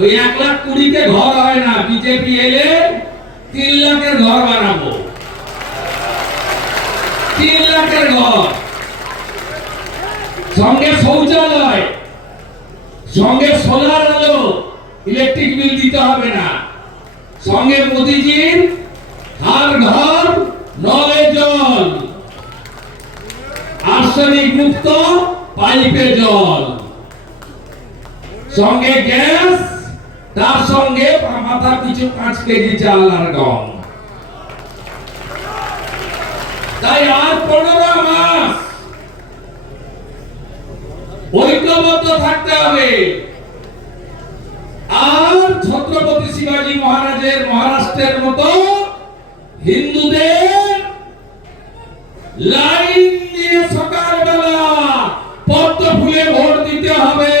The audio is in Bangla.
ওই 1,20,000-তে ঘর হয় না, বিজেপি এলে 3 লাখের ঘর বানাবো। 3 লাখের ঘর, সঙ্গে শৌচালয়, সঙ্গে সোলার আলো, ইলেকট্রিক বিল দিতে হবে না, সঙ্গে মোদিজির हर घर नले जल, आर्सेनिक मुक्त पाइपे जल, संगे गैस, तार संगे माथा पिछु 5 केजी चाल और गम। ताई आज 15 मास ঐক্যবদ্ধ থাকতে হবে। আর ছত্রপতি শিবাজী মহারাজের মহারাষ্ট্রের মতো হিন্দুদের লাইন দিয়ে সকালবেলা পদ্ম ফুলে ভোট দিতে হবে।